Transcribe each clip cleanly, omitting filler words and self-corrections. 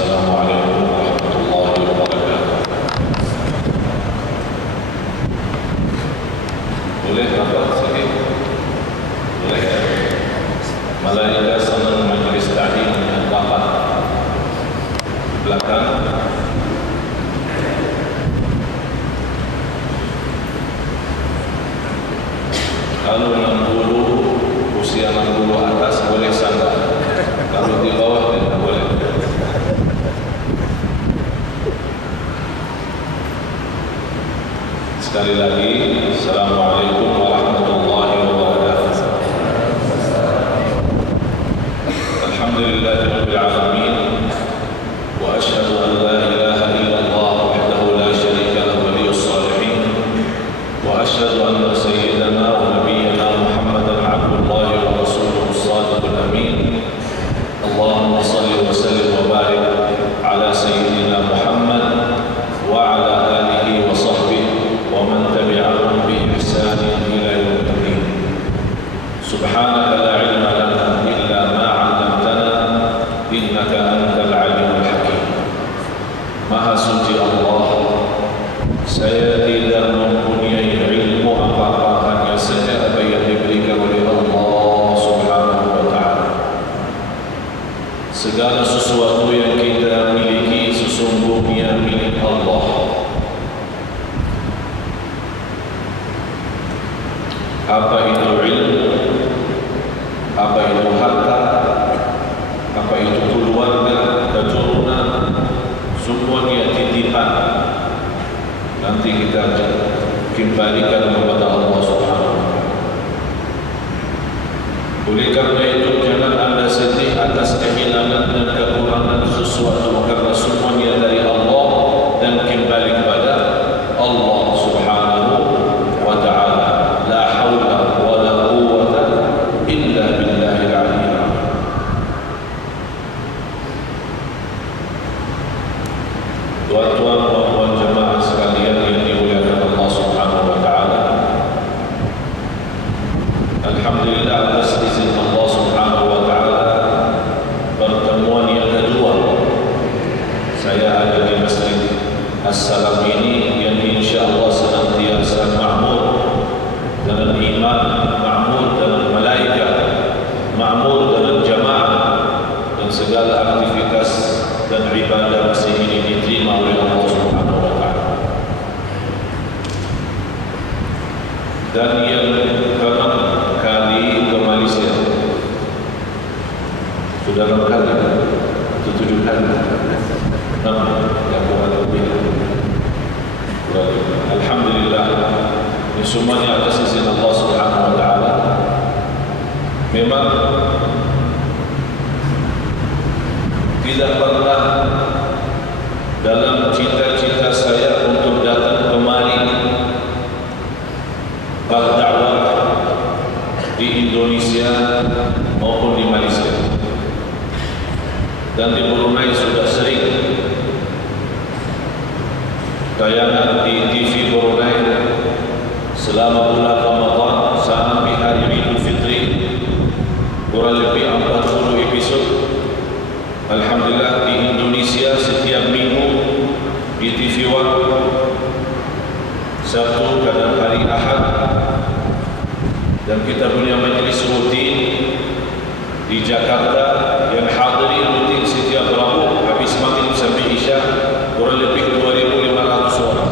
Assalamualaikum warahmatullahi wabarakatuh. Boleh dapat sedikit? Boleh. Malaika senang majlis ta'lim yang rapat belakang. Kalau 60, usia 60 atas boleh sandal. Kalau di bawah tidak boleh. Sekali lagi, Assalamualaikum warahmatullahi wabarakatuh. Alhamdulillahirabbil alamin wa asyhadu an la ilaha illallah wahdahu la syarika lahu waliyus shalihin wa asyhadu anna sayyidana wa nabiyyana Muhammadan abdullahi wa rasuluhu shadiqul amin. Allahumma shalli wa sallim wa barik ala sayyidina Muhammad wa ala alihi wa sahbihi wa man tabi'ahum bi ihsan ila yaumil din. Subhanaka la ilma lana illa ma 'allamtana innaka antal alimul hakim. Maha suci Allah, saya tidak mempunyai ilmu apa-apa, hanya saja apa yang diberikan oleh Allah Subhanahu wa ta'ala. Segala sesuatu yang kita miliki sesungguhnya milik Allah. Apa itu ilmu, apa itu harta, apa itu keluarga, keturunan, semuanya titipan. Nanti kita kembalikan kepada Allah Subhanahu wa ta'ala. Oleh karena itu jangan anda sedih atas kehilangan dan kekurangan sesuatu, karena semuanya dari Allah dan kembali kepada Allah Subhanahu wa ta'ala. La haula wa la quwwata illa billahil aliyyil azim. Tuan-tuan, puan-puan jemaah sekalian yang dimuliakan Allah Subhanahu wa ta'ala, alhamdulillah atas izin Allah Subhanahu wa ta'ala, pertemuan yang kedua saya ada di Masjid As-Salam ini, yang insyaAllah senantiasa makmur dengan iman, makmur dengan malaikat, makmur dengan jamaah, dan segala aktivitas dan ibadah masjid ini diterima oleh Allah Subhanahu wa ta'ala. Dan yang keenam kali ke Malaysia. Sudah 6 kali atau 7 kali? 6, yang kurang lebih. Alhamdulillah, ini semuanya atas izin Allah Subhanahu wa ta'ala. Memang tidak pernah dalam cita-cita saya untuk datang kemari berdakwah di Indonesia maupun di Malaysia. Dan di Brunei sudah sering tayangan di TV Brunei selama bulan Ramadan sampai hari Idul Fitri, kurang lebih 40 episod. Alhamdulillah di Indonesia setiap minggu di TV One, Sabtu, kadang hari Ahad, dan kita punya majlis rutin di Jakarta yang hadiri rutin setiap Rabu habis maghrib sampai Isya, kurang lebih 2.500 orang.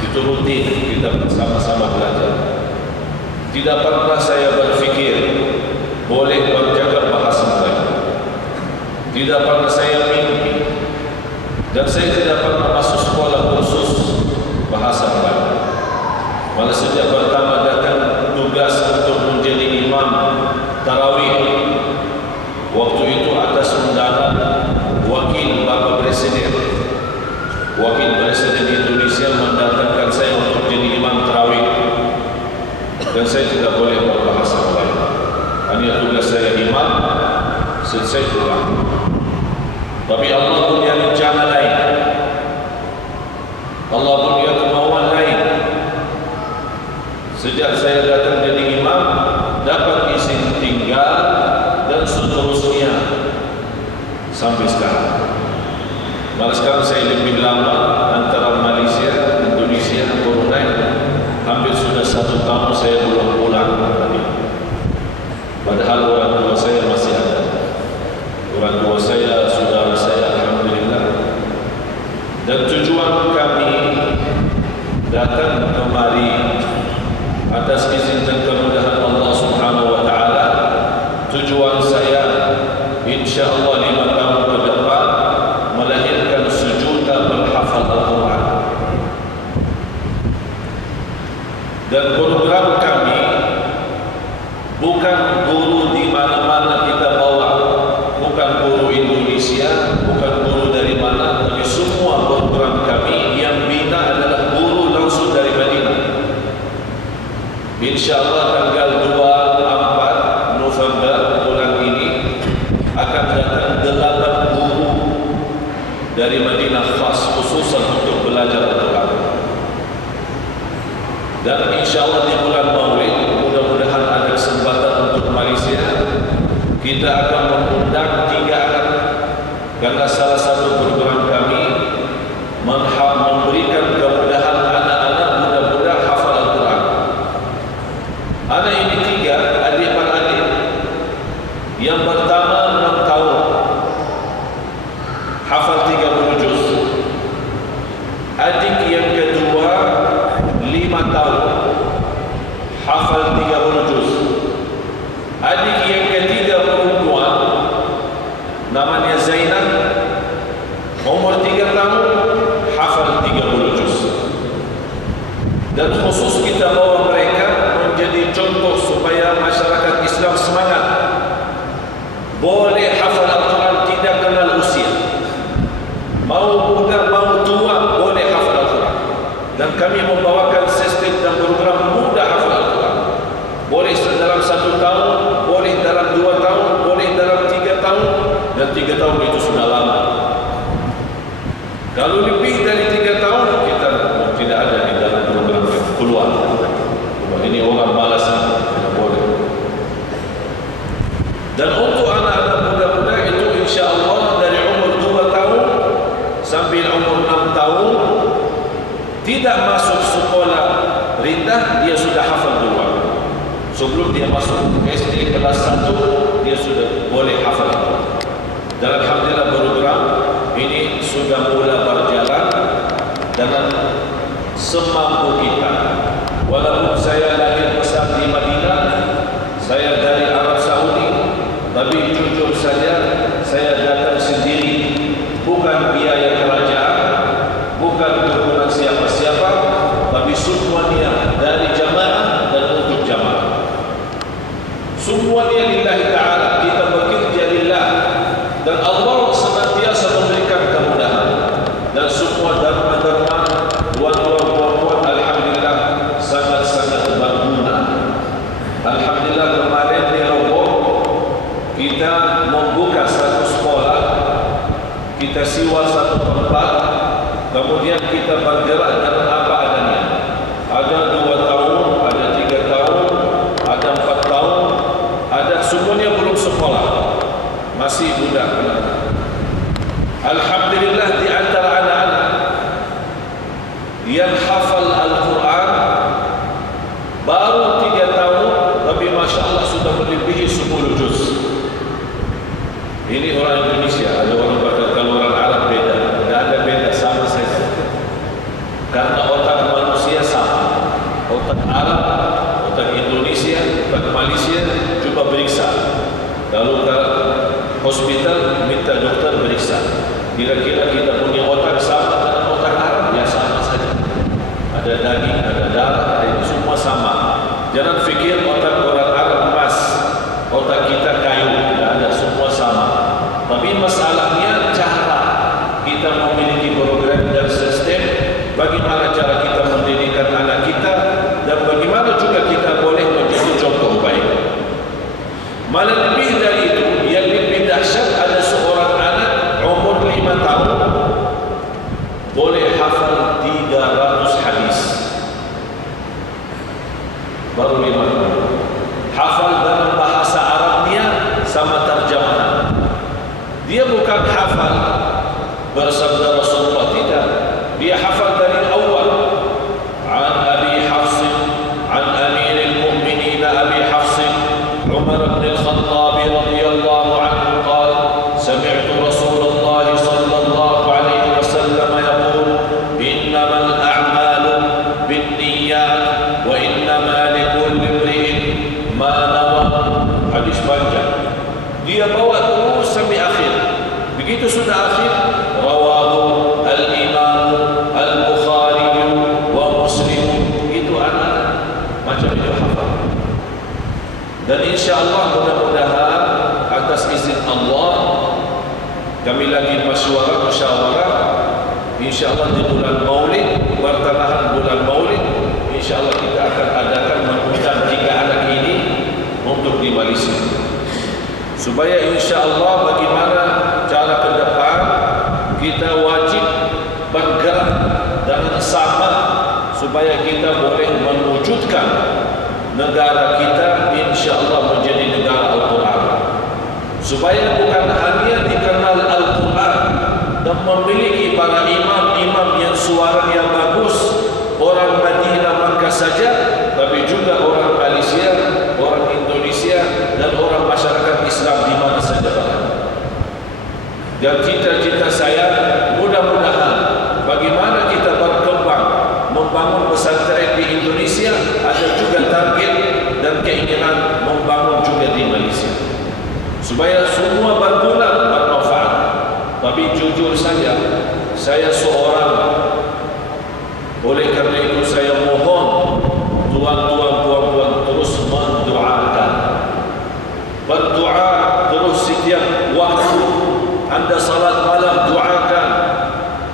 Itu rutin kita bersama-sama belajar. Tidak pernah saya berfikir boleh bercakap bahasa Melayu. Tidak pernah saya mimpi, dan saya tidak pernah masuk sekolah kursus bahasa Melayu. Malah sejak pertama datang tugas untuk menjadi imam tarawih, waktu itu atas undangan wakil Bapak Presiden, wakil Presiden Indonesia mendatangkan saya untuk jadi imam tarawih, dan saya tidak boleh berbahasa Melayu. Hanya tugas saya imam, selesai pulang. Tapi Allah punya rencana lain, Allah punya kemauan lain. Sejak saya datang jadi imam, dapat izin tinggal dan seterusnya sampai sekarang. Malah sekarang saya lebih lama antara Malaysia, Indonesia, Brunei. Hampir sudah 1 tahun saya belum pulang tadi. Padahal orang tua saya masih ada. Orang tua saya, saudara saya, alhamdulillah. Dan tujuan kami datang kemari atas izin dan kemudahan Allah Subhanahu wa taala. Tujuan saya insyaallah 5 tahun ke depan melahirkan sejuta penghafal Al-Quran. Dan program kami bukan guru di mana-mana kita bawa, bukan guru Indonesia, bukan guru dari mana, tapi semua program kami yang bina adalah guru langsung dari Madinah. InsyaAllah tanggal 2-4 November bulan ini akan datang 8 guru dari Madinah khas khususan untuk belajar Al-Quran. Dan insyaAllah di bulan Maulid, mudah-mudahan ada kesempatan untuk Malaysia, kita akan mengundang 3 anak. Karena salah satu program kami memberikan kemudahan anak-anak muda-muda hafal Al-Quran. Anak ini 3 adik-beradik. Yang pertama 6 tahun, hafal 30 juz. Adik yang kedua 5 tahun, hafal 30 juz. Adik yang ketiga perempuan, namanya Zainab, umur 3 tahun, hafal 30 juz. Dan khusus kita bawa mereka menjadi contoh supaya masyarakat Islam semangat. Boleh hafal Al-Quran, tidak kenal usia. Mau muda, mau tua, boleh hafal Al-Quran. Dan kami membawakan sistem dan program mudah hafal Al-Quran. Boleh dalam 1 tahun, boleh dalam 2 tahun, boleh dalam 3 tahun, dan 3 tahun itu sudah lama. Kalau lebih dari 3 tahun, kita tidak ada di dalam program keluar. Ini orang malas, tidak boleh. Dan untuk anak-anak muda-muda itu insyaAllah dari umur 2 tahun sampai umur 6 tahun tidak masuk sekolah rendah, dia sudah hafal duluan. Sebelum dia masuk SD kelas 1, dia sudah boleh hafal. Dan alhamdulillah program ini sudah mula berjalan dengan semampu kita. Walaupun saya lahir besar di Madinah, saya dari Arab Saudi, tapi jujur saja saya datang sendiri, bukan biaya kerajaan, bukan dukungan siapa-siapa, tapi semuanya dari jamaah dan untuk jamaah. Semuanya lillahi ta'ala, kita bekerja lillah, dan Allah senantiasa memberikan kemudahan. Dan semua dharma-dharma, tuan-tuan, puan-puan, alhamdulillah sangat-sangat berguna. Alhamdulillah kemarin di Lombok kita membuka satu sekolah, kita siwa satu tempat, kemudian kita bergerak dengan apa adanya. Ada 2 tahun, ada 3 tahun, ada 4 tahun, ada semuanya belum sekolah, masih budak. Alhamdulillah di antara anak-anak yang hafal Al-Quran baru 3 tahun, tapi Masya Allah sudah melebihi 10 juz. Ini orang Indonesia, ada orang berkata kalau orang Arab beda, tidak ada beda, sama saja. Karena otak manusia sama, otak Arab, otak Indonesia, otak Malaysia, coba periksa. Kalau ke hospital minta dokter periksa, kira-kira kita punya otak sama dengan otak Arab, ya sama saja. Ada daging, ada darah, itu semua sama. Jangan fikir otak orang Arab emas, otak kita kayu, tidak ada, semua sama. Tapi masalahnya cara kita memiliki program dan sistem, bagaimana cara kita mendidikan anak kita, dan bagaimana juga kita boleh menjadi contoh baik. Malah lebih dari itu, yang lebih dahsyat, ada seorang anak umur 5 tahun boleh hafal 300 hadis. Baru 5 tahun. Hafal dalam bahasa Arabnya sama terjemahan. Dia bukan hafal bersabda Rasulullah, tidak. Dia hafal dari awal. An Abi Hafs, an Amiril Mu'minin Abi Hafs, Umar bin Al-Khattab radhiyallahu anhu qala, sami'tu Rasulullah sallallahu alaihi wasallam yaqul, innamal a'malu binniyat wa innama likulli imri'in ma nawa. Hadis panjang. Dia bawa terus sampai akhir. Begitu sudah akhir, rawahu al-Imam al-Bukhari wa Muslim. Itu anak macam itu hafal. Dan insya-Allah mudah-mudahan atas izin Allah kami lagi musyawarah insya-Allah di bulan Maulid, pertengahan bulan Maulid, insya-Allah kita akan adakan mengundang 3 anak ini untuk di Malaysia. Supaya insya-Allah bagaimana cara ke depan kita wajib bergerak dengan sama supaya kita boleh mewujudkan negara kita insya-Allah menjadi negara Al-Quran. Supaya bukan hanya dikenal Al-Quran dan memiliki para imam-imam yang suaranya bagus, orang Madinah Makkah saja, tapi juga orang Malaysia, orang Indonesia, dan orang masyarakat Islam di mana saja berada. Dan cita-cita saya mudah-mudahan bagaimana kita berkembang membangun pesantren di Indonesia, ada juga target dan keinginan membangun juga di Malaysia, supaya semua berguna, bermanfaat. Tapi jujur saja, saya seorang, oleh kerana itu saya mohon tuan-tuan terus mendoakan, berdoa terus setiap waktu. Anda salat malam doakan,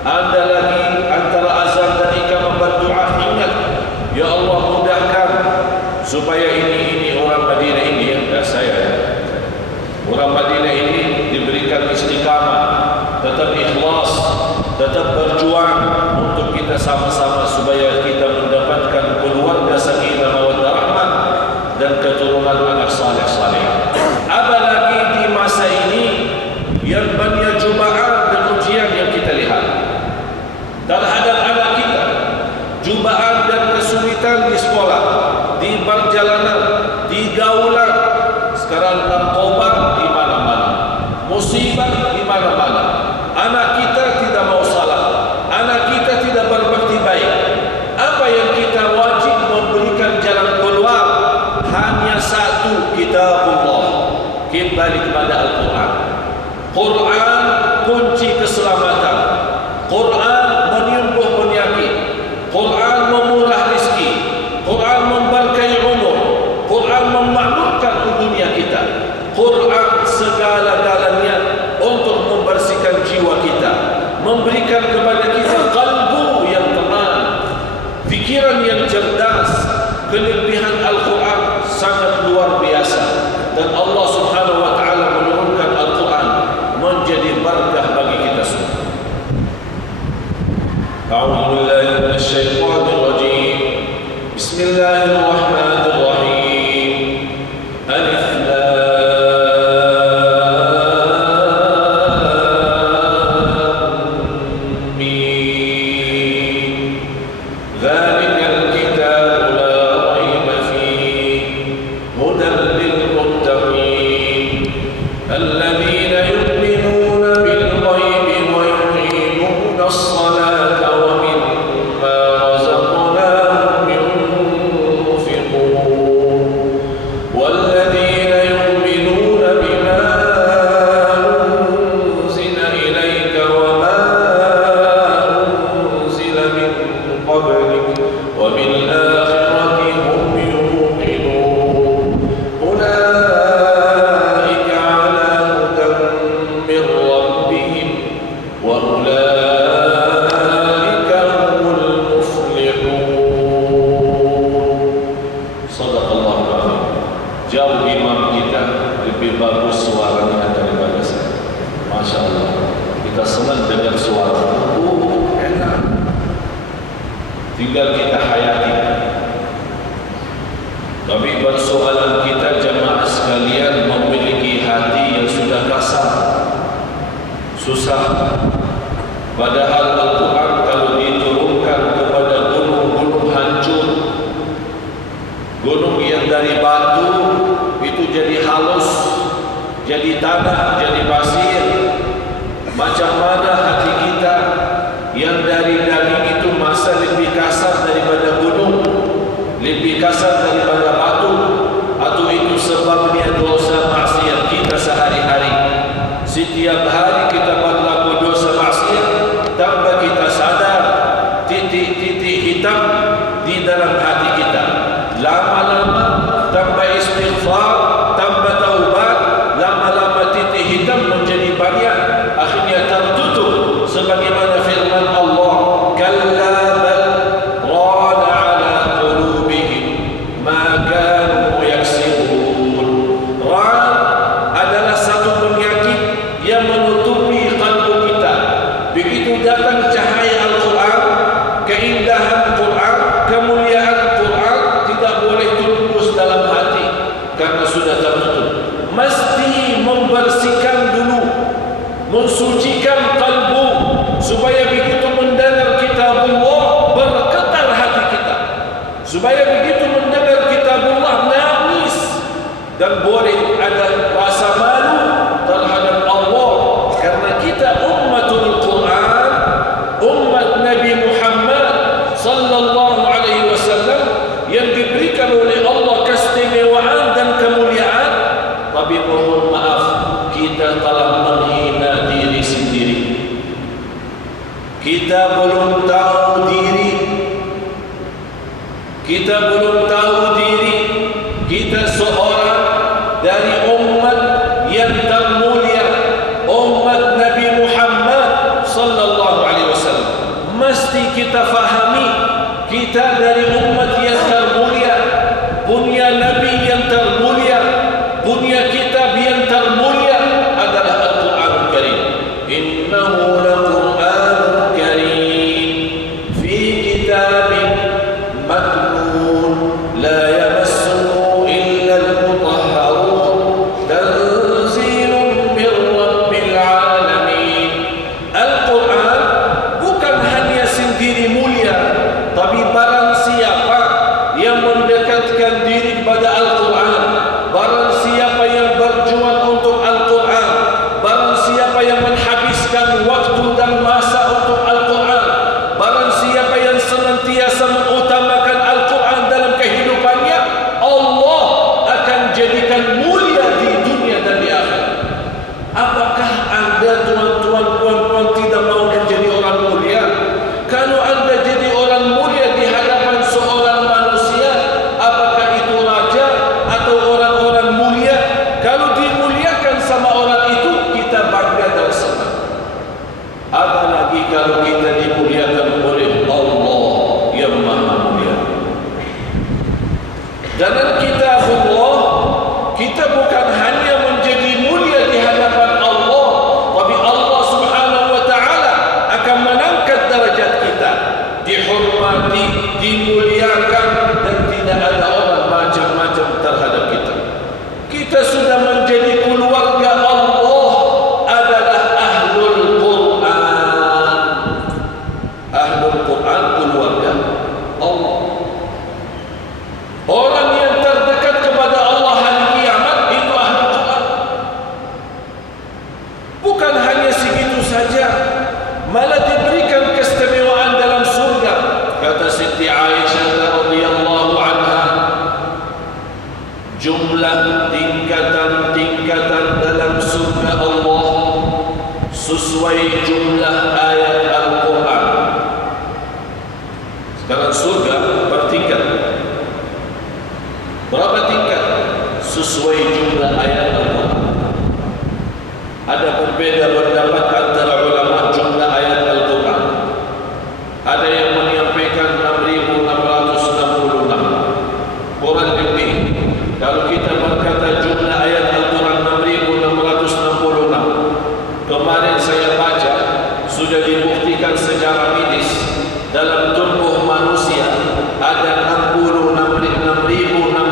anda lagi antara azan dan iqamah berdoa, ingat, ya Allah mudahkan supaya ini orang Madinah ini, ya saya, orang Madinah ini diberikan istiqamah, tetap ikhlas, tetap berjuang untuk kita sama-sama supaya kita mendapatkan keluarga sakinah mawaddah rahmah dan keturunan anak saleh-saleh. Apalagi di masa ini yang banyak cubaan dan ujian yang kita lihat terhadap anak kita, cubaan dan kesulitan di sekolah, di perjalanan, di gaulan, sekarang narkoba di mana-mana, musibah di mana-mana. Anak kita tidak mau salat, anak kita tidak berbakti baik. Apa yang kita wajib memberikan jalan keluar hanya satu, kitabullah, kembali kepada Al-Quran. Quran kunci keselamatan, Quran menyembuh penyakit, Quran memurah rezeki, Quran memberkahi umur, Quran memakmurkan dunia kita, Quran segala-galanya untuk membersihkan jiwa kita, memberikan kepada kita qalbu yang tenang, fikiran yang cerdas. Kelebihan Al-Quran sangat luar biasa, dan Allah Subhanahu wa taala menurunkan Al-Quran menjadi barakah bagi kita semua. A'udzu billahi minasyaitonir rajim. Bismillahirrahmanirrahim. Alif lam mim. Dzalikal kitabu la raiba fihi hudan lil muttaqin alladzina yu'minuna bil ghaibi wa yuqimuna as-salata wa mimma razaqnahum yunfiqun walladzina yu'minuna bima unzila ilayka wa ma unzila min qablik wa bil akhirati hum yuqinun ulaika ala hudan min rabbihim wa ulaika humul muflihun. Sadaqallahul azim. Jauh imam kita lebih bagus suaranya daripada saya. Masya Allah, kita senang dengar suara. Enak. Tinggal kita hayati. Tapi persoalan kita jamaah sekalian memiliki hati yang sudah kasar, susah, Padahal Al-Quran kalau diturunkan kepada gunung-gunung hancur, gunung yang dari batu itu jadi halus, jadi tanah, jadi pasir, macam mana hati kita yang dari daging itu masa lebih kasar daripada gunung, lebih kasar daripada batu, atau itu sebabnya dosa maksiat kita sehari-hari. Setiap hari kita berlaku dosa maksiat tanpa kita sadar, titik-titik hitam di dalam hati kita. Lama-lama tanpa istighfar, tanpa taubat, lama-lama titik hitam menjadi banyak, akhirnya tertutup sebagaimana firman Allah, kalla bal rana ala qulubihim ma kanu yaksibun. Ran adalah satu penyakit yang menutupi kalbu kita. Begitu datang cahaya Al-Quran, keindahan Quran, kemuliaan Quran, tidak boleh tembus dalam hati karena sudah tertutup. Mesti membersihkan dulu, mensucikan kalbu, supaya begitu mendengar kitabullah bergetar hati kita, supaya begitu mendengar kitabullah nangis, dan boleh ada rasa malu terhadap Allah karena kita ummatul Quran, umat Nabi Muhammad sallallahu alaihi wasallam yang diberikan oleh Allah keistimewaan dan kemuliaan, tapi mohon maaf kita telah menghina diri sendiri. Kita belum tahu diri, kita belum tahu diri kita seorang dari umat yang termulia, umat Nabi Muhammad sallallahu alaihi wasallam. Mesti kita fahami kita dari umat yang termulia, punya Nabi yang termulia, punya kitab yang termulia adalah Al-Quran Karim. Innahu laqur'anun karim fi kitabin maknun la yamassuhu illa al-mutahharun tanzilun min rabbil alamin. Al-Quran bukan hanya sendiri mulia, tapi barang siapa yang mendekatkan diri kepada Al-Quran, barang siapa yang berjuang untuk Al-Quran, barang siapa yang menghabiskan waktu dan masa untuk Al-Quran, barang siapa yang senantiasa mengutamakan Al-Quran dalam kehidupannya, Allah akan jadikan mulia di dunia dan di akhirat. Apakah anda tuan-tuan, puan-puan tidak mau menjadi orang mulia? Kalau anda jadi orang mulia di hadapan seorang manusia, apakah itu raja atau orang-orang mulia, kalau dimuliakan sama orang itu, kita bangga dan senang. Apalagi kalau kita dimuliakan oleh Allah yang Maha Mulia. Dalam kitabullah, kita bukan hanya menjadi mulia di hadapan Allah, tapi Allah Subhanahu wa taala akan mengangkat derajat kita, dihormati, dimuliakan, dan tidak ada orang macam-macam terhadap kita. Kita sudah menjadi keluarga Allah, adalah Ahlul Quran. Ahlul Quran, keluarga Allah. Orang yang terdekat kepada Allah hari kiamat itu Ahlul Quran. Bukan hanya segitu saja, malah diberikan keistimewaan dalam surga. Kata Siti Aisyah radhiyallahu anha, jumlah tingkatan-tingkatan dalam surga Allah sesuai jumlah ayat Al-Quran. Sekarang surga bertingkat. Berapa tingkat? Sesuai jumlah ayat Al-Quran. Ada berbeda pendapat antara ulama jumlah ayat Al-Quran. Ada yang menyampaikan 6.666, kurang lebih. Kalau kita berkata jumlah ayat Al-Quran 6.666, kemarin saya baca sudah dibuktikan secara medis dalam tubuh manusia ada 66.666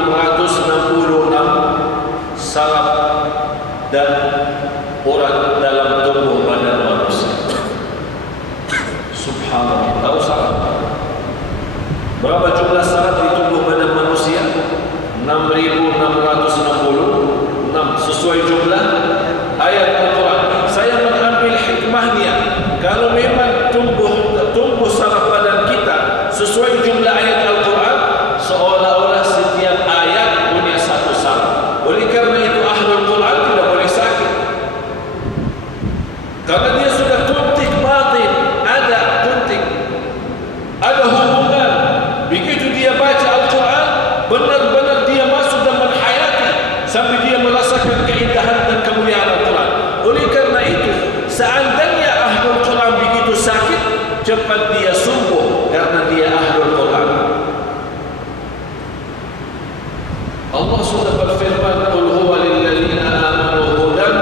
saraf dan urat dalam tubuh badan manusia. Karena dia sudah kuntik batin, ada kuntik, ada hubungan. Begitu dia baca Al-Quran, benar-benar dia masuk dan menghayati sampai dia merasakan keindahan dan kemuliaan Al-Quran. Oleh karena itu, seandainya Ahlul Quran begitu sakit, cepat dia sembuh karena dia Ahlul Quran. Allah sudah berfirman, "Qul huwa lilladzina amanu hudan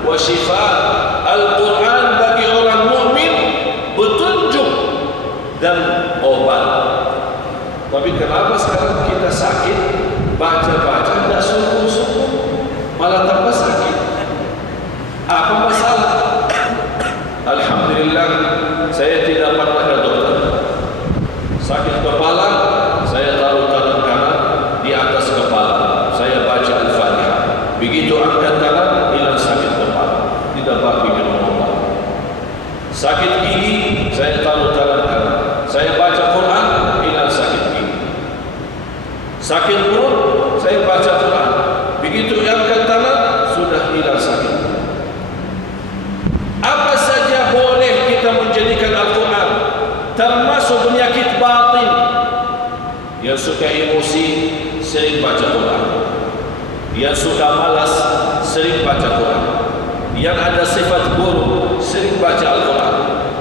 wa shifaa." Al-Quran bagi orang mukmin petunjuk dan obat. Tapi kenapa sekarang kita sakit, baca-baca tidak sungguh-sungguh, malah tambah sakit? Apa masalah? Alhamdulillah, saya tidak pernah ke dokter. Sakit kepala, saya taruh tangan kanan di atas kepala, saya baca Al-Fatihah. Begitu angkat tangan, hilang sakit kepala, tidak bagi minum obat. Sakit gigi, saya taruh tangan kanan, saya baca Quran, hilang sakit gigi. Sakit perut, saya baca Quran, begitu angkat tangan, sudah hilang sakit. Apa saja boleh kita menjadikan Al-Quran, termasuk penyakit batin. Yang suka emosi, sering baca Quran. Yang suka malas, sering baca Quran. Yang ada sifat buruk, sering baca Al-Quran.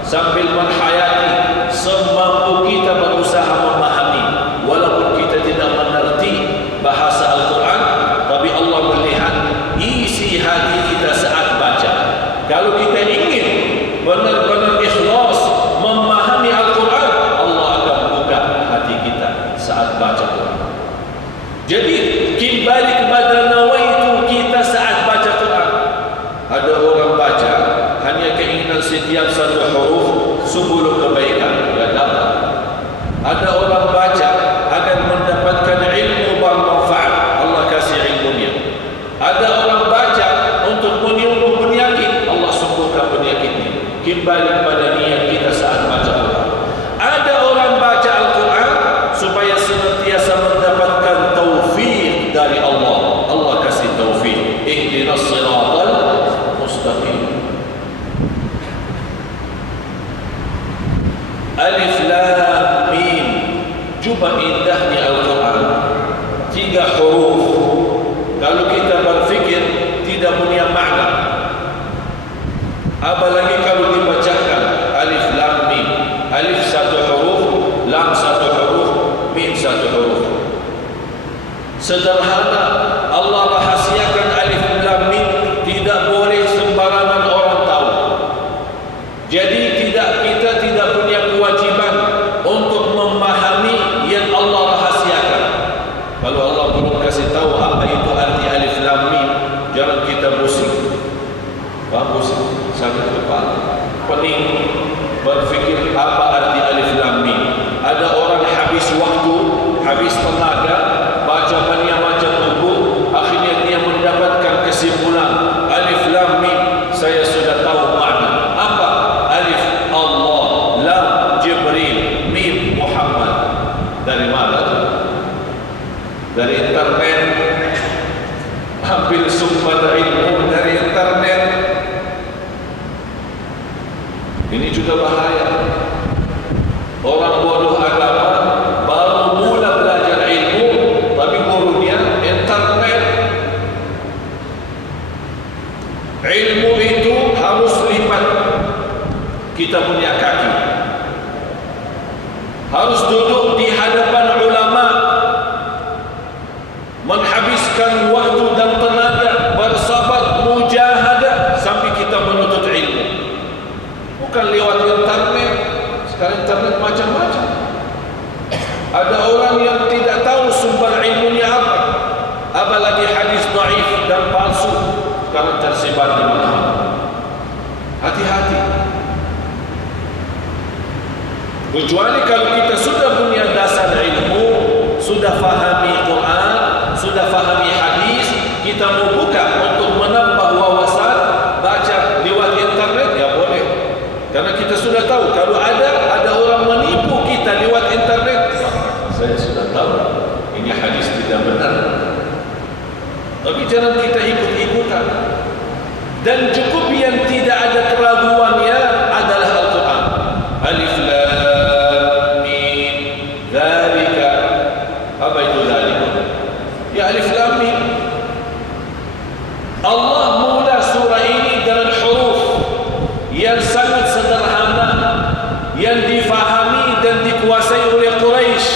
Sambil menghayati, semampu kita berusaha memahami. Walaupun kita tidak mengerti bahasa Al-Quran, tapi Allah melihat isi hati kita saat baca. Kalau kita ingin benar-benar ikhlas memahami Al-Quran, Allah akan buka hati kita saat baca Quran. Jadi kembali kepada nawaitu kita saat baca Quran. Ada orang baca hanya keinginan setiap satu huruf 10 kebaikan dia dapat. Ada orang baca agar mendapatkan ilmu bermanfaat, Allah kasih ilmunya. Ada orang baca untuk menyembuh penyakit, Allah sembuhkan penyakitnya. Kembali kepada niat kita saat baca Quran. Ada orang baca Al-Quran supaya senantiasa mendapatkan taufik dari Allah. Allah kasih taufik. Ihdinas siratal mustaqim. Alif Lam Mim. Cuba indahnya Al-Quran. 3 huruf. Kalau kita berfikir tidak punya makna. Apalagi kalau dibacakan Alif Lam Mim. Alif 1 huruf, Lam 1 huruf, Mim 1 huruf. Sederhana, Allah rahasiakan Alif Lam Mim, tidak boleh sembarangan orang tahu. Jadi kita tidak punya kewajiban untuk memahami yang Allah rahasiakan. Kalau Allah belum kasih tahu apa itu arti Alif Lam Mim, jangan kita pusing. Pusing, sakit kepala, pening, berfikir apa arti Alif Lam Mim. Ada orang habis waktu, habis tenaga, baca banyak macam buku, akhirnya dia mendapatkan kesimpulan Alif Lam Mim, saya sudah tahu makna. Apa? Alif Allah, Lam Jibril, Mim Muhammad. Dari mana? Dari internet. Ambil sumber ilmu dari internet. Ini juga bahaya. Orang bodoh agama baru mula belajar ilmu, tapi gurunya internet. Ilmu itu harus lipat kita punya kaki. Harus duduk di hadapan ulama, menghabiskan waktu dan tenaga, bersabar, mujahadah sampai kita menuntut ilmu. Bukan lewat internet. Sekarang internet macam-macam. Ada orang yang tidak tahu sumber ilmunya apa. Apalagi hadis dhaif dan palsu sekarang tersebar di mana-mana. Hati-hati. Kecuali kalau kita sudah punya dasar ilmu, sudah fahami Quran, sudah fahami hadis, kita mau buka untuk menambah wawasan, baca lewat internet, ya boleh. Karena kita sudah tahu kalau ada orang menipu kita lewat internet, saya sudah tahu ini hadis tidak benar. Tapi jangan kita ikut-ikutan. Dan cukup yang tidak ada keraguan yang sangat sederhana, yang difahami dan dikuasai oleh Quraisy.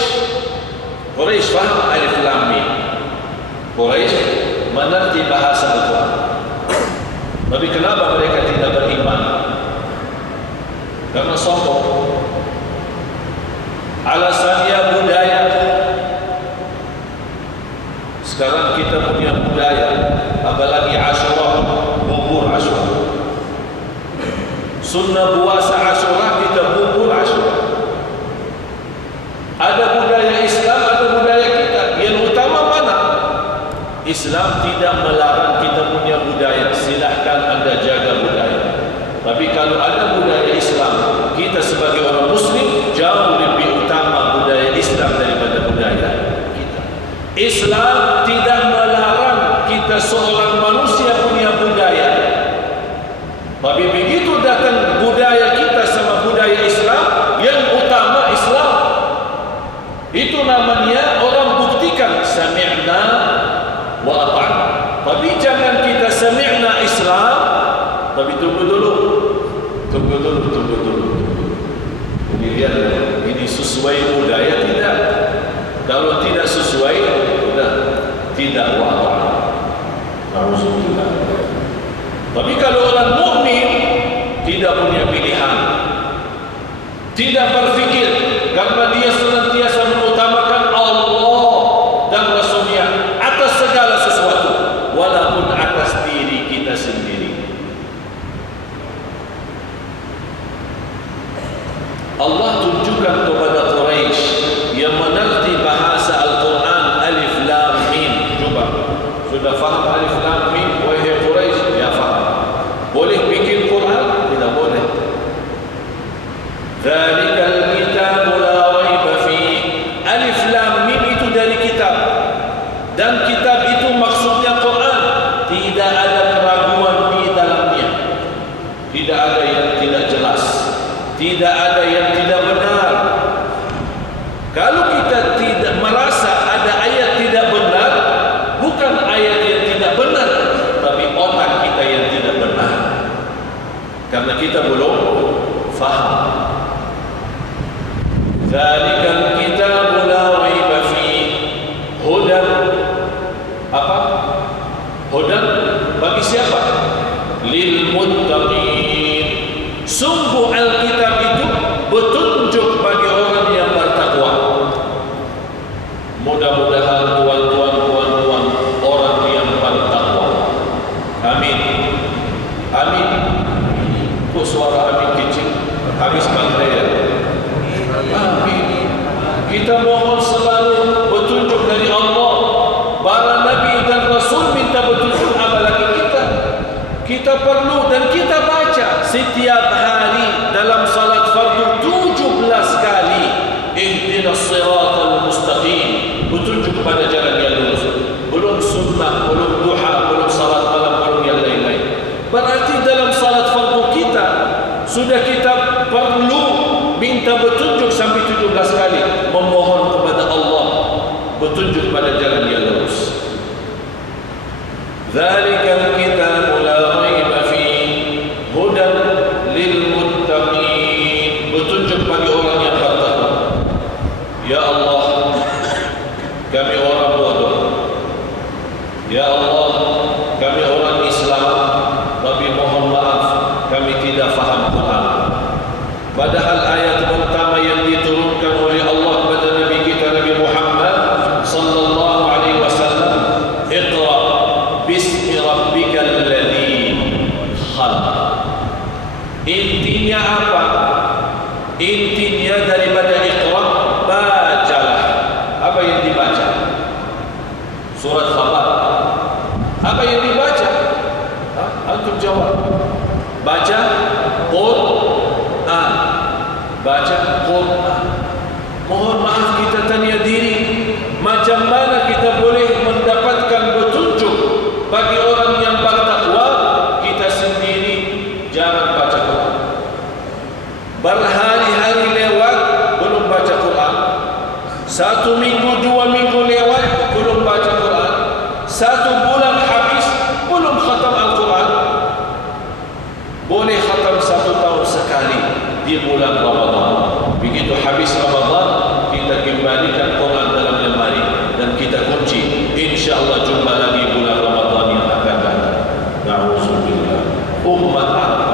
Quraisy faham alif lam mim. Quraisy mengerti bahasa Al-Quran. Tapi kenapa mereka tidak beriman? Karena sombong. Alasannya budaya. Sekarang kita punya budaya, apalagi Asyura, bubur Asyura. Sunnah puasa Asyura, kita bubur Asyura. Ada budaya Islam, ada budaya kita. Yang utama mana? Islam tidak melarang kita punya budaya. Silahkan Anda jaga budaya. Tapi kalau ada budaya Islam, kita sebagai orang Muslim jauh lebih utama budaya Islam daripada budaya kita. Islam tidak melarang kita seorang manusia punya budaya. Tapi begitu datang budaya kita sama budaya Islam, yang utama Islam. Itu namanya orang buktikan sami'na wa ata'na. Tapi jangan kita sami'na Islam, tapi tunggu dulu. Ini lihat, ini sesuai budaya tidak? Kalau tidak sesuai, sudah tidak wa ata'na. Alhamdulillah. Tapi kalau orang mukmin tidak punya pilihan, tidak berfikir, karena dia senantiasa mengutamakan Allah dan Rasulnya atas segala sesuatu, walaupun atas diri kita sendiri. Allah tunjukkan kepada Quraisy yang mengerti bahasa Al-Quran alif lam mim. Coba, sudah faham alif lam mim? Wahai Quraisy, ya faham. Boleh bikin Quran? Tidak boleh. Dzalikal kitabu la raiba fihi. Alif lam mim itu dari kitab. Dan kitab itu maksudnya Quran. Tidak ada keraguan di dalamnya. Tidak ada yang tidak jelas. Tidak ada yang tidak benar. Kalau kita tidak merasa ada ayat tidak benar, bukan ayat yang tidak benar, tapi otak kita yang tidak benar. Karena kita belum faham. Dzalikal kitabu la raiba fihi hudan. Apa? Hudan bagi siapa? Lil muttaqin. Sungguh Alkitab itu petunjuk bagi orang yang bertakwa. Mudah-mudahan tuan-tuan orang yang bertakwa. Amin. Amin. Kok suara amin kecil? Habis baterai. Amin. Kita mohon selalu petunjuk dari Allah. Para Nabi dan Rasul minta petunjuk, apalagi kita. Kita perlu dan kita baca setiap hari dalam salat fardu 17 kali. Ihdinas siratal mustaqim. Petunjuk kepada jalan yang lurus. Belum sunnah, belum duha, belum salat malam, belum yang lain-lain. Berarti dalam salat fardu kita sudah kita perlu minta petunjuk sampai 17 kali, memohon kepada Allah petunjuk pada jalan yang lurus. Dzalikal kitabu la raiba fihi hudan lil muttaqin. Petunjuk bagi orang yang bertakwa. Ya Allah, kami orang bodoh. Ya Allah, kami orang Islam, tapi mohon maaf kami tidak faham Quran. Padahal ayat pertama yang diturunkan oleh Allah kepada Nabi kita Nabi Muhammad sallallahu alaihi wasallam, Iqra bismi rabbikal ladzi khalaq. Intinya apa? Intinya daripada Iqra, bacalah. Apa yang dibaca? Surat khabar. Apa yang dibaca? Antum jawab. Baca Quran. Baca Quran. Mohon maaf kita tanya diri, macam mana kita boleh mendapatkan petunjuk bagi orang yang bertakwa? Kita sendiri jarang baca Quran. Berhari-hari lewat belum baca Quran. 1 minggu, 2 minggu lewat belum baca Quran. 1 bulan habis belum khatam Al-Quran. Boleh khatam 1 tahun di bulan Ramadan. Begitu habis Ramadan, kita kembalikan Quran dalam lemari dan kita kunci. InsyaAllah jumpa lagi bulan Ramadan yang akan datang. Na'udzubillah. Umat apa?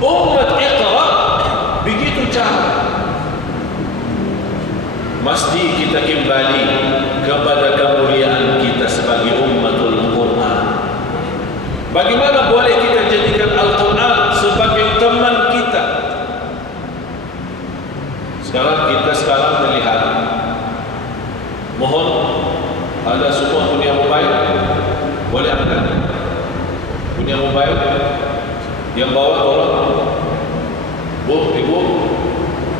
Umat Iqra. Begitu cara. Mesti kita kembali kepada kemuliaan kita sebagai umatul Quran. Bagaimana boleh kita jadikan Al-Quran sebagai teman kita? Sekarang melihat, mohon ada semua punya mobile, boleh angkat. Punya mobile, yang bawa tolong. Bu, ibu,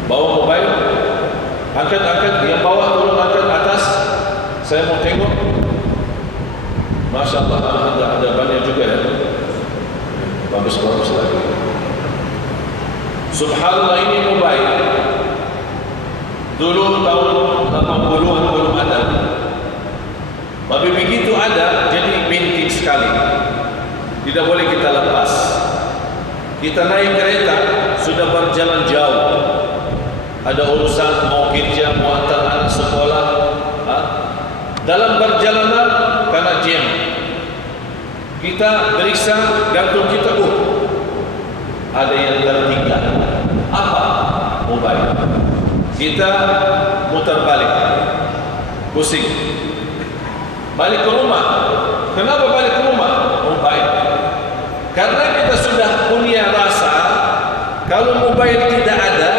bawa mobile. Angkat, yang bawah tolong angkat atas. Saya mau tengok. Masya Allah, ada banyak juga ya. Bagus lagi. Subhanallah, ini mobile. Dulu tahun 80-an belum ada. Tapi begitu ada, jadi penting sekali. Tidak boleh kita lepas. Kita naik kereta, sudah berjalan jauh. Ada urusan mau kerja, mau antar anak sekolah. Dalam perjalanan karena jam, kita periksa gantung kita, ada yang tertinggal. Apa? Mobile. Kita muter balik, pusing, balik ke rumah. Kenapa balik ke rumah? Mobile. Karena kita sudah punya rasa, kalau mobile tidak ada,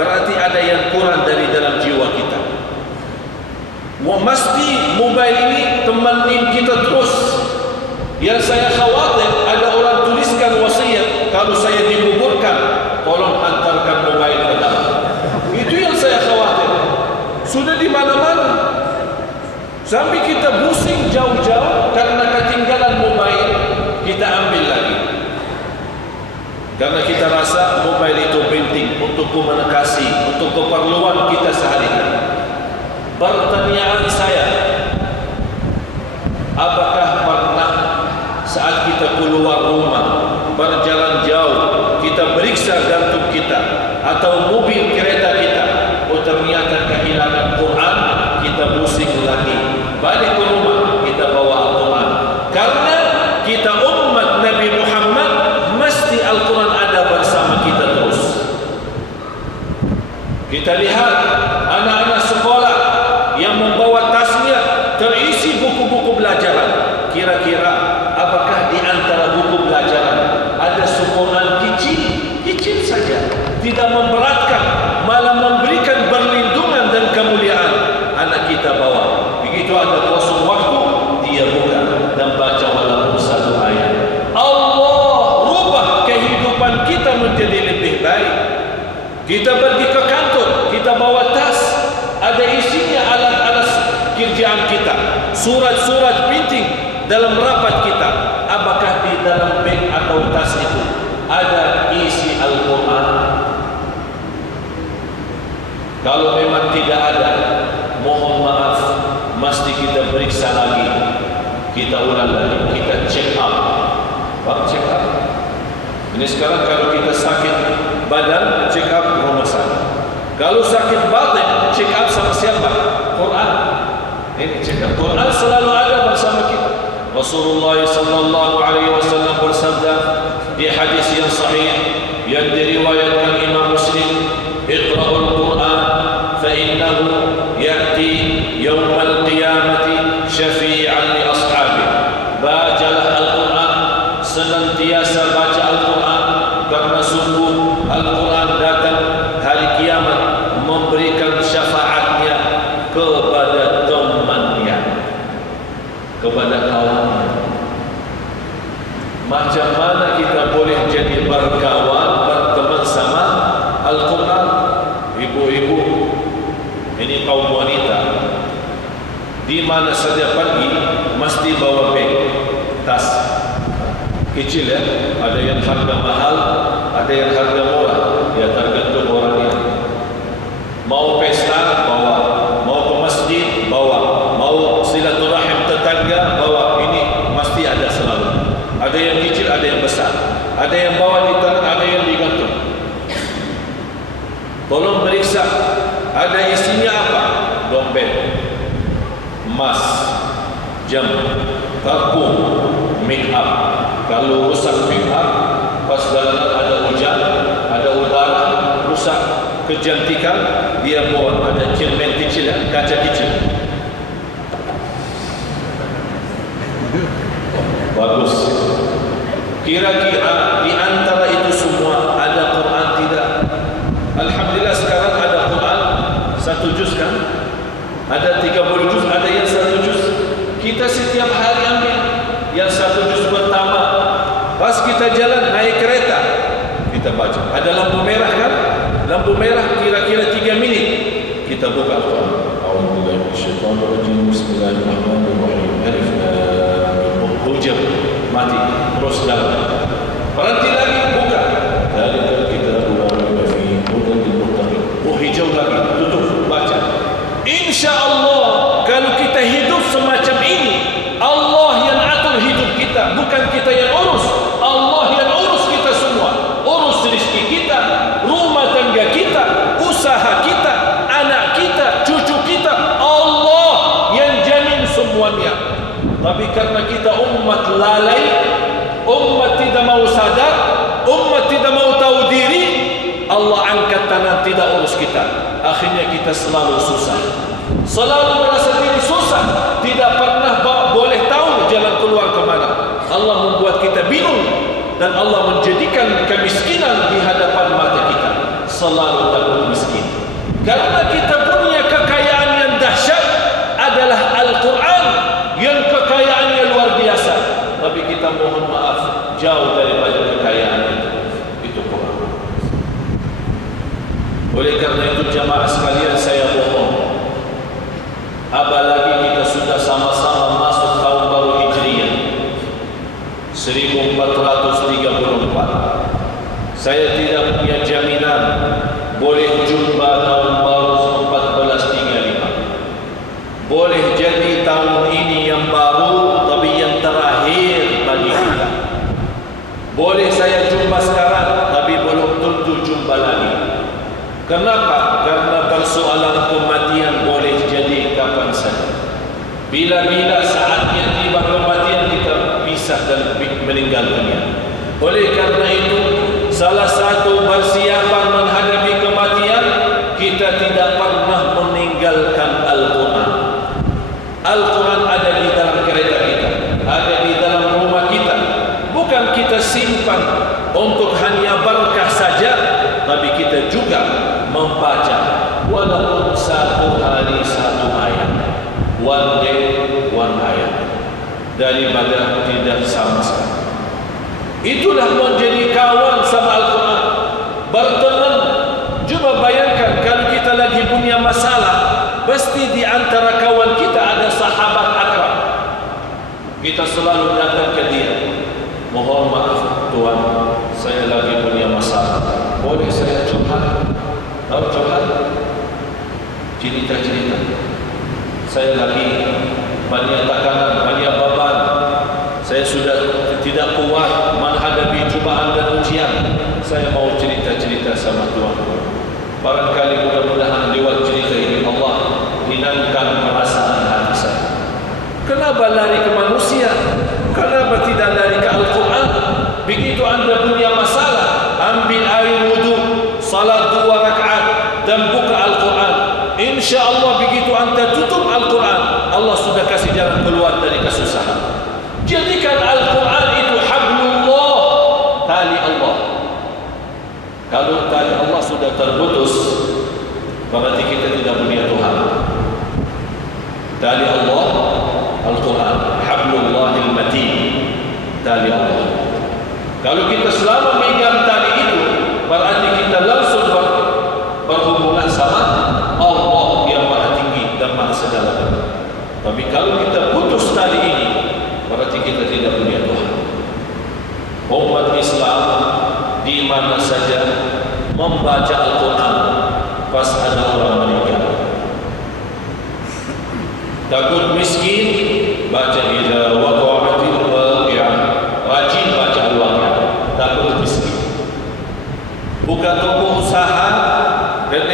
berarti ada yang kurang dari dalam jiwa kita. Mesti mobile ini temenin kita terus. Yang saya khawatir, ada orang tuliskan wasiat, kalau saya dikuburkan, tolong hantarkan mobile ke dalam. Itu yang saya khawatir. Sudah di mana-mana. Sampai kita pusing jauh-jauh karena ketinggalan mobile, kita ambil lagi. Karena kita rasa mobile itu penting untuk komunikasi, untuk keperluan kita sehari-hari. Pertanyaan saya, apakah pernah saat kita keluar rumah, berjalan jauh, kita periksa gantung kita atau mobil kereta kita, ternyata kehilangan Quran, kita pusing lagi. Balik ke rumah, kita bawa Al-Quran. Karena kita umat Nabi Muhammad, mesti Al-Quran ada bersama kita terus. Kita lihat anak-anak sekolah yang membawa tasnya terisi buku-buku pelajaran. Kira-kira apakah di antara buku pelajaran ada sokongan kecil saja, tidak memberatkan, malah memberikan perlindungan dan kemuliaan. Anak kita bawa. Begitu ada kosong waktu, dia buka dan baca walaupun satu ayat. Allah rubah kehidupan kita menjadi lebih baik. Kita pergi ke kantor, kita bawa tas, ada isinya alat-alat kerjaan kita, surat-surat penting dalam rapat kita. Apakah di dalam beg atau tas itu ada isi Al-Quran? Kalau memang tidak ada, mohon maaf, mesti kita periksa lagi, kita ulang lagi, kita check up. Pak, check up. Ini sekarang kalau kita sakit badan, check up rumah sakit. Kalau sakit batin, check up sama siapa? Quran. Ini check up. Quran selalu ada bersama kita. Rasulullah sallallahu alaihi wasallam bersabda di hadis yang sahih yang diriwayatkan Imam Muslim, "Iqra'ul Quran fa innahu ya'ti yaumal qiyamati syafi'an li ashabihi." Bacalah Al-Quran, senantiasa baca Al-Quran, karena sungguh Al-Quran datang hari kiamat memberikan syafaatnya kepada temannya, kepada kawannya. Macam mana kita boleh jadi berkawan, berteman sama Al-Quran? Ibu-ibu, ini kaum wanita, di mana saja pergi mesti bawa beg, tas kecil ya. Ada yang harga mahal, ada yang harga murah, ya tergantung orangnya. Mau pesta bawa, mau ke masjid bawa, mau silaturahim tetangga bawa. Ini mesti ada selalu. Ada yang kecil, ada yang besar, ada yang bawa di tangan, ada yang digantung. Tolong periksa ada isinya apa? Dompet, emas, jam, karpung, make up. Kalau rusak make up, pas dalam ada hujan, ada udara, rusak kecantikan, dia buat ada cermin kecil, kaca kecil. Bagus. Kira-kira di antara itu semua ada Quran tidak? Alhamdulillah sekarang ada Quran 1 juz kan? Ada 30 juz, ada yang 1 juz. Kita setiap hari ambil yang 1 juz pertama. Pas kita jalan naik kereta, kita baca. Ada lampu merah kan? Lampu merah kira-kira 3 minit. Kita buka Al-Quran. A'udzubillahi minasyaitonirrajim. Bismillahirrahmanirrahim. Alif lam mim. Hujan mati. Terus jalan. Berhenti lagi, buka. Dzalikal kitabu la raiba fihi hudan lil muttaqin. Hijau lagi, tutup, baca. Insya-Allah kalau kita hidup semacam ini, Allah yang atur hidup kita, bukan kita yang urus. Allah yang urus kita semua. Urus rezeki kita, rumah tangga kita, usaha kita, anak kita, cucu kita. Allah yang jamin semuanya. Tapi karena kita umat lalai, umat tidak mau sadar, umat tidak mau tahu diri, Allah angkat tangan tidak urus kita. Akhirnya kita selalu susah, selalu merasa diri susah, tidak pernah boleh tahu jalan keluar kemana. Allah membuat kita bingung dan Allah menjadikan kemiskinan di hadapan mata kita. Selalu takut miskin. Karena kita punya kekayaan yang dahsyat adalah Al-Quran yang kekayaannya luar biasa. Tapi kita mohon maaf jauh daripada kekayaan itu. Itu Quran. Oleh karena itu jamaah sekalian, saya mohon, apalagi kita sudah sama-sama masuk tahun baru Hijriah 1434. Saya tidak punya jaminan boleh jumpa tahun baru 1435. Boleh jadi tahun ini yang baru tapi yang terakhir bagi kita. Boleh saya jumpa sekarang tapi belum tentu jumpa lagi. Kenapa? Karena persoalan kematian boleh jadi kapan saja. Bila-bila saatnya tiba kematian, kita pisah dan meninggal dunia. Oleh karena itu, salah satu persiapan menghadapi kematian, kita tidak pernah meninggalkan Al-Quran. Al-Quran ada di dalam kereta kita, ada di dalam rumah kita. Bukan kita simpan untuk hanya berkah saja, tapi kita juga membaca walaupun satu hari satu ayat, one day one ayat, daripada tidak sama sekali. Itulah menjadi kawan sama Al-Quran, berteman. Coba bayangkan kalau kita lagi punya masalah, pasti di antara kawan kita ada sahabat akrab. Kita selalu datang ke dia, mohon maaf Tuhan, saya lagi punya masalah, boleh saya curhat? Tahu curhat? Cerita-cerita. Saya lagi banyak tekanan, banyak beban. Saya sudah tidak kuat menghadapi cubaan dan ujian. Saya mau cerita-cerita sama Tuhan. Barangkali mudah-mudahan lewat cerita ini Allah hinangkan perasaan hati saya. Kenapa lari ke manusia? Kenapa tidak lari ke Al-Quran? Begitu anda punya masalah, ambil air wudu, salat 2 rakaat dan buka Al-Quran. Insya Allah begitu anda tutup Al-Quran, Allah sudah kasih jalan keluar dari kesusahan. Jadikan Al-Quran itu hablullah, tali Allah. Kalau tali Allah sudah terputus, berarti kita tidak punya Tuhan. Tali Allah, Al-Quran, hablullahil matin, tali Allah. Kalau kita selama megang tali itu, berarti kita langsung berhubungan sama Allah yang maha tinggi dan maha segala-galanya. Tapi kalau kita putus tali ini, berarti kita tidak punya Tuhan. Umat Islam di mana saja membaca Al-Quran pas ada orang meninggal. Takut miskin, baca idza waqa'atil waqi'ah, rajin baca Al-Waqi'ah. Takut miskin. Buka toko usaha dan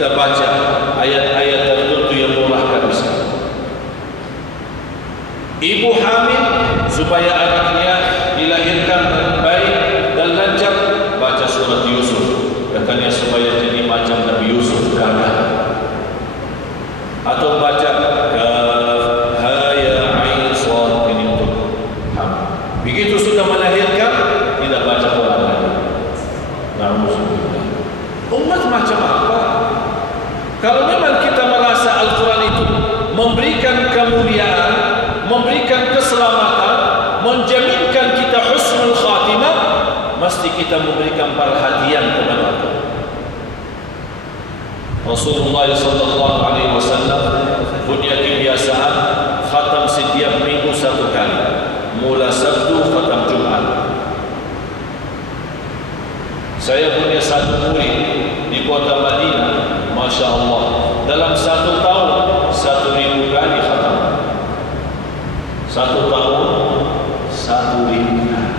kita baca ayat-ayat tertentu yang murahkan Islam. Ibu hamil supaya anaknya dilahirkan dengan baik dan lancar, baca surat Yusuf. Katanya supaya jadi macam Nabi Yusuf gagah. Atau baca ini untuk hamil. Begitu sudah melahirkan, tidak baca Quran lagi. Alhamdulillah. Umat macam apa? Kalau memang kita merasa Al-Quran itu memberikan kemuliaan, memberikan keselamatan, menjaminkan kita husnul khatimah, mesti kita memberikan perhatian kepada Al-Quran. Rasulullah SAW punya kebiasaan khatam setiap minggu 1 kali, mula Sabtu, khatam Jumat. Saya punya satu murid di kota Madinah, Masya Allah, dalam 1 tahun 1.000 kali khatam. 1 tahun 1.000 kali.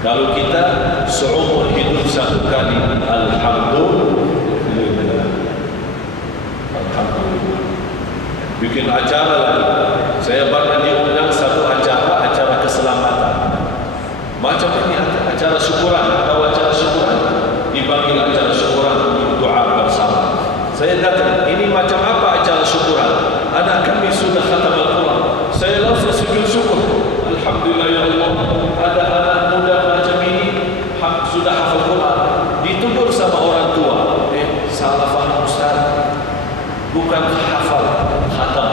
Kalau kita seumur hidup 1 kali, alhamdulillah. Alhamdulillah. Bikin acara lagi. Saya pernah diundang satu acara keselamatan. Macam ini acara syukuran. Tahu acara syukuran? Dipanggil acara syukuran untuk doa bersama. Saya datang. Ini macam apa acara syukuran? Anak kami sudah khatam Al-Quran. Saya langsung sujud syukur. Alhamdulillah ya Allah. Ada anak muda macam ini sudah hafal Quran. Ditegur sama orang tua. Salah faham Ustaz. Bukan hafal, khatam.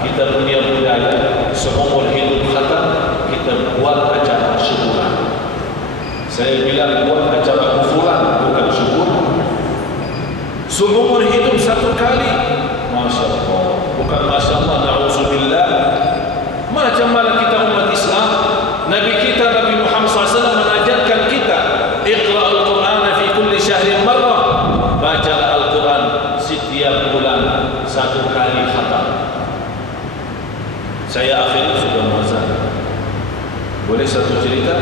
Kita punya budaya seumur hidup khatam, kita buat acara syukuran. Saya bilang buat acara kufuran, bukan syukur. Seumur hidup 1 kali, Masya Allah. Bukan Masya Allah, na'udzubillah. Macam mana kita umat Islam? Nabi kita, Nabi Muhammad SAW mengajarkan kita, Iqra al-Quran fi kulli syahrin marrah. Baca Al-Quran setiap bulan 1 kali khatam. Saya akhirnya sudah muazzan. Boleh satu cerita?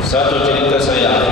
Satu cerita saya